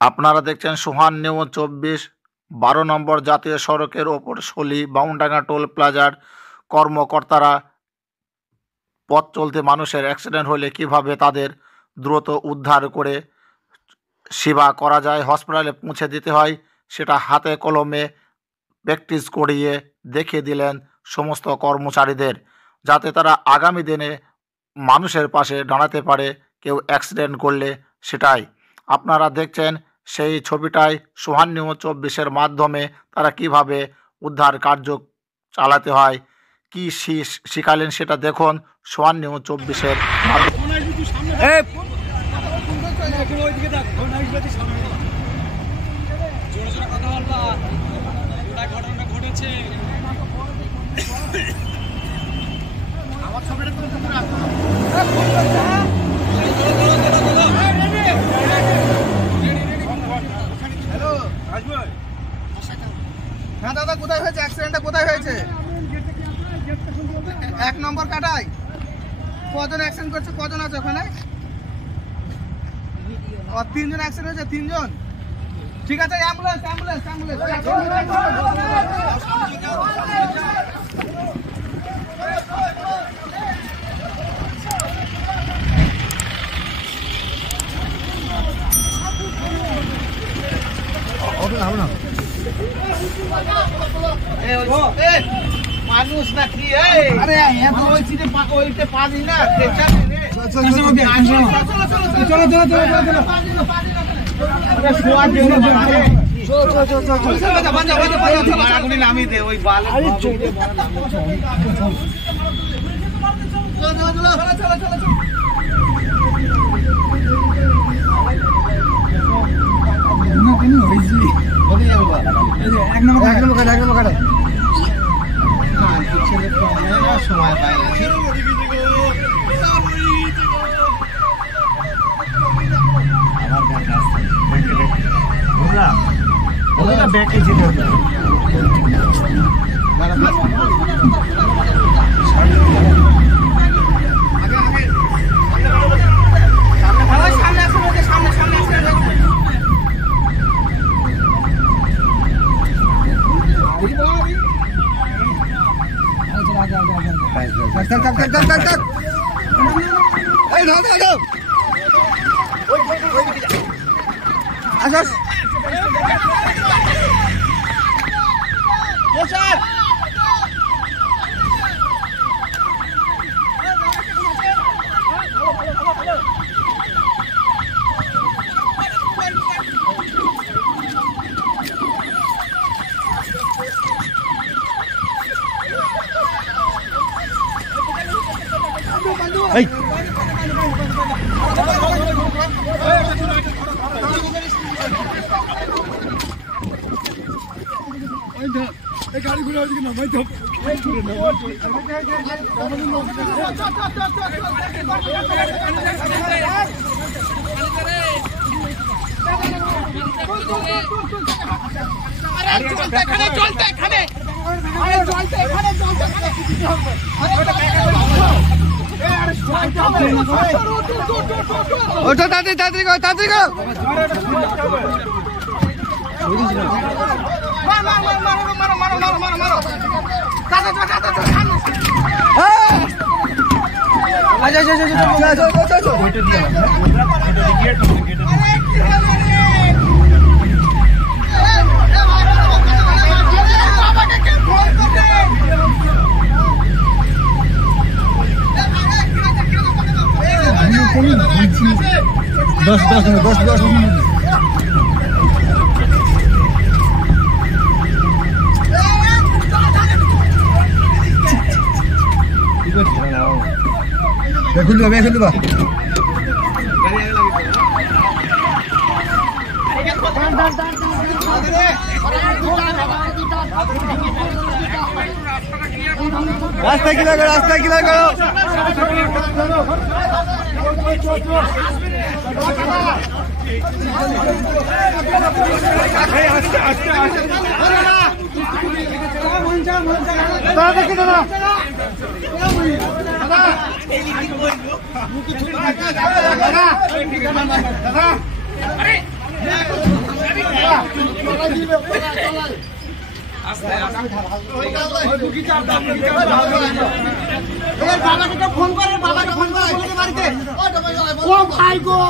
আপনারা দেখছেন সোহান নিউজ 24। 12 নম্বর জাতীয় সড়কের ওপর শলি বাউনডাঙ্গা টোল প্লাজার কর্মকর্তারা পথ চলতে মানুষের অ্যাক্সিডেন্ট হলে কিভাবে তাদের দ্রুত উদ্ধার করে সেবা করা যায়, হসপিটালে পৌঁছে দিতে হয়, সেটা হাতে কলমে প্র্যাকটিস করিয়ে দেখিয়ে দিলেন সমস্ত কর্মচারীদের, যাতে তারা আগামী দিনে মানুষের পাশে দাঁড়াতে পারে কেউ অ্যাক্সিডেন্ট করলে। সেটাই আপনারা দেখছেন, সেই ছবিটাই সোহান নিউজ 24-এর মাধ্যমে তারা কিভাবে উদ্ধার কার্য চালাতে হয়, কি শিখালেন সেটা দেখুন সোহান নিউজ 24-এর মাধ্যমে। হ্যাঁ দাদা, কোথায় হয়েছে অ্যাক্সিডেন্টটা? কোথায় হয়েছে? 1 নম্বর কাটাই। কজন অ্যাক্সিডেন্ট করছে? কজন আছে ওখানে? 3 জন অ্যাক্সিডেন্ট হয়েছে। 3 জন? ঠিক আছে, অ্যাম্বুলেন্স অ্যাম্বুলেন্স অ্যাম্বুলেন্স। মানুষ নাকি? আরে ওইটা পানি না, নামিয়ে দে ওই বাল। সময় পায় না ব্যাকে যেতে হবে। Hey! गाड़ी घुरा ना मैं तो ওটা তাড়াতাড়ি গো दस खुलवा रास्ता की लगो দাদা বাবাকে ফোন করে বাড়িতে ও ভাই গো